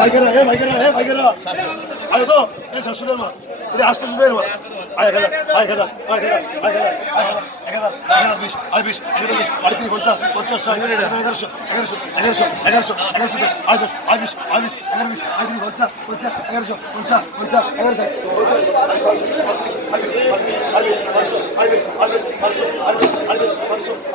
ভাইকেরা আয় তো এই শাশুড়ের মা এটা আজকে শুধু মা আয় খেলা আয় খেলা আয় খেলা আয় খেলা আয় খেলা 20 30 50 50 60 1100 1100 1100 1100 আয় 10 আয় 20 আয় 20 11 20 আয় 30 50 1100 50 50 1100 আয় 20 আয় 20 আয় 20 আয় 20 আয় 20 আয় 20 আয় 20 আয় 20 আয় 20 আয় 20